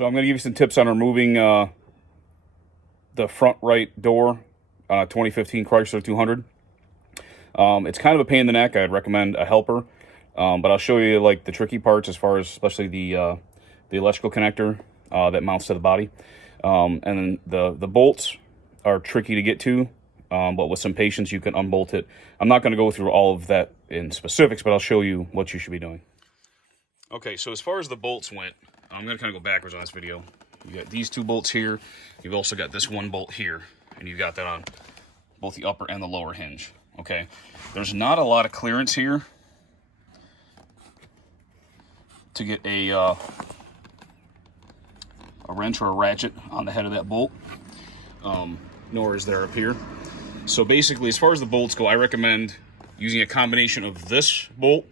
So I'm going to give you some tips on removing the front right door, 2015 Chrysler 200. It's kind of a pain in the neck. I'd recommend a helper, but I'll show you like the tricky parts as far as especially the electrical connector that mounts to the body. And then the bolts are tricky to get to, but with some patience you can unbolt it. I'm not going to go through all of that in specifics, but I'll show you what you should be doing. Okay, so as far as the bolts went, I'm going to kind of go backwards on this video. You got these two bolts here. You've also got this one bolt here, and you've got that on both the upper and the lower hinge. Okay, there's not a lot of clearance here to get a wrench or a ratchet on the head of that bolt, nor is there up here. So basically, as far as the bolts go, I recommend using a combination of this bolt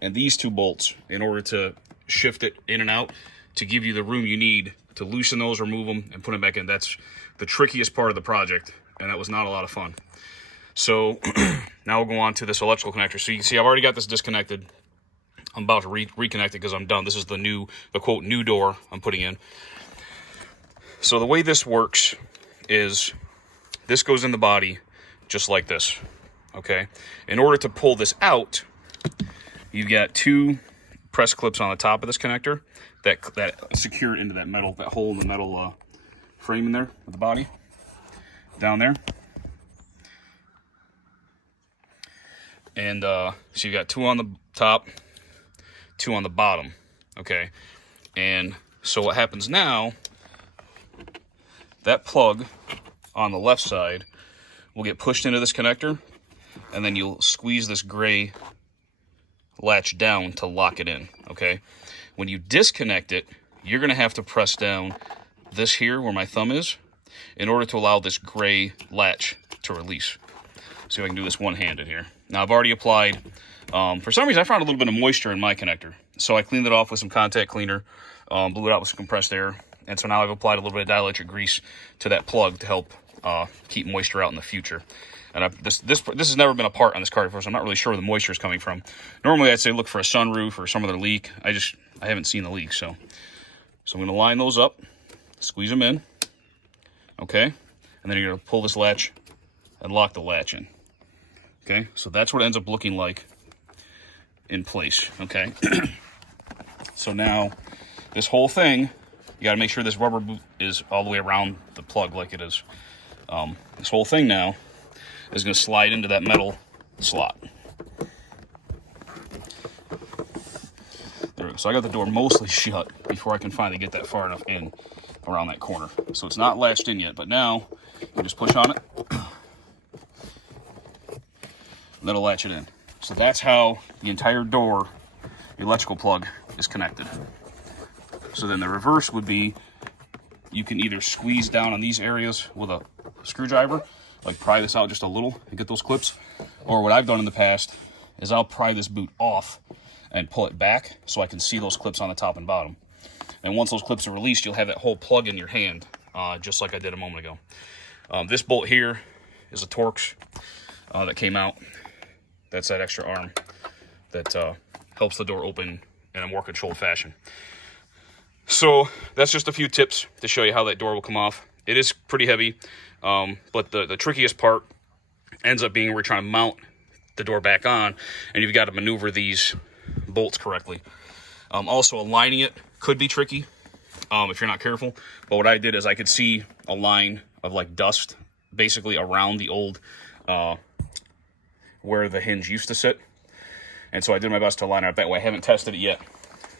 and these two bolts in order to shift it in and out to give you the room you need to loosen those, remove them, and put them back in. That's the trickiest part of the project, and that was not a lot of fun. So now we'll go on to this electrical connector. So you can see I've already got this disconnected. I'm about to reconnect it because I'm done. This is the quote new door I'm putting in. So the way this works is this goes in the body just like this, okay? In order to pull this out, you've got two press clips on the top of this connector that secure it into that hole in the metal frame in there of the body, down there. And so you've got two on the top, two on the bottom, okay? And so what happens now, that plug on the left side will get pushed into this connector, and then you'll squeeze this gray latch down to lock it in, okay? When you disconnect it, you're going to have to press down this here where my thumb is in order to allow this gray latch to release. See if I can do this one-handed here. Now, I've already applied, for some reason, I found a little bit of moisture in my connector. So I cleaned it off with some contact cleaner, blew it out with some compressed air. And so now I've applied a little bit of dielectric grease to that plug to help keep moisture out in the future. And this has never been a part on this car before, so I'm not really sure where the moisture is coming from. Normally, I'd say look for a sunroof or some other leak. I haven't seen the leak, so I'm going to line those up, squeeze them in, okay? And then you're going to pull this latch and lock the latch in. Okay, so that's what it ends up looking like in place, okay? So now, this whole thing, you gotta make sure this rubber boot is all the way around the plug like it is. This whole thing now is gonna slide into that metal slot. There we go. So I got the door mostly shut before I can finally get that far enough in around that corner. So it's not latched in yet, but now you just push on it. That'll latch it in. So that's how the entire door, the electrical plug, is connected. So then the reverse would be, you can either squeeze down on these areas with a screwdriver, like pry this out just a little and get those clips, or what I've done in the past is I'll pry this boot off and pull it back so I can see those clips on the top and bottom. And once those clips are released, you'll have that whole plug in your hand, just like I did a moment ago. This bolt here is a Torx that came out. That's that extra arm that helps the door open in a more controlled fashion. So that's just a few tips to show you how that door will come off. It is pretty heavy, but the trickiest part ends up being we're trying to mount the door back on, and you've got to maneuver these bolts correctly. Also, aligning it could be tricky if you're not careful. But what I did is I could see a line of like dust basically around the old where the hinge used to sit, and so I did my best to line it up that way. I haven't tested it yet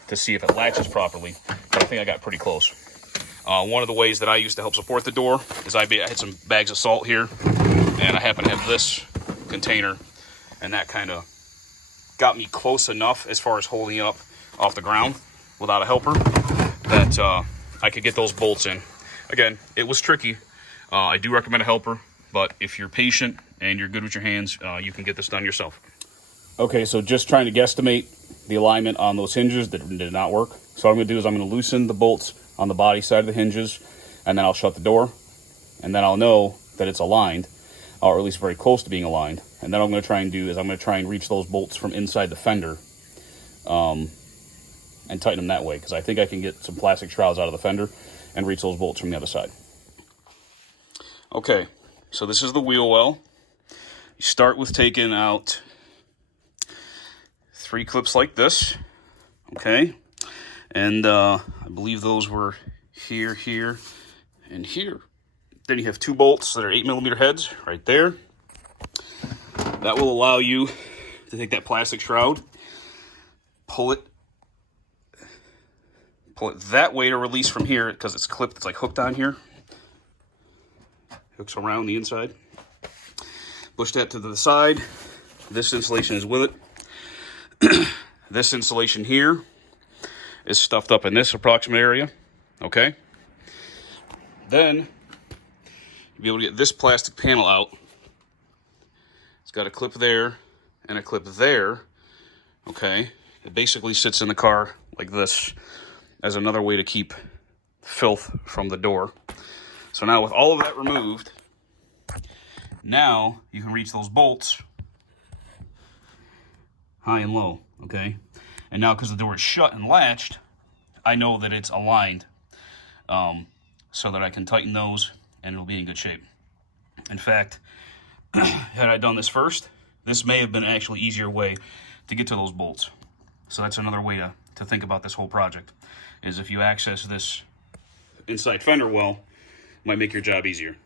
to see if it latches properly, but I think I got pretty close. One of the ways that I use to help support the door is I had some bags of salt here, and I happen to have this container, and that kind of got me close enough as far as holding up off the ground without a helper that I could get those bolts in. Again, it was tricky. I do recommend a helper, but if you're patient and you're good with your hands, you can get this done yourself. Okay, so just trying to guesstimate the alignment on those hinges that did not work. So what I'm going to do is I'm going to loosen the bolts on the body side of the hinges, and then I'll shut the door, and then I'll know that it's aligned, or at least very close to being aligned. And then what I'm going to try and do is I'm going to try and reach those bolts from inside the fender and tighten them that way, because I think I can get some plastic shrouds out of the fender and reach those bolts from the other side. Okay, so this is the wheel well. You start with taking out 3 clips like this, okay? And I believe those were here, here, and here. Then you have 2 bolts that are 8mm heads right there. That will allow you to take that plastic shroud, pull it that way to release from here, because it's clipped, it's like hooked on here. Hooks around the inside. Push that to the side. This insulation is with it. This insulation here is stuffed up in this approximate area, okay? Then you'll be able to get this plastic panel out. It's got a clip there and a clip there, okay? It basically sits in the car like this as another way to keep filth from the door. So now with all of that removed, now you can reach those bolts high and low, okay? And now because the door is shut and latched, I know that it's aligned so that I can tighten those and it'll be in good shape. In fact, had I done this first, this may have been an actually easier way to get to those bolts. So that's another way to think about this whole project, is if you access this inside fender well, it might make your job easier.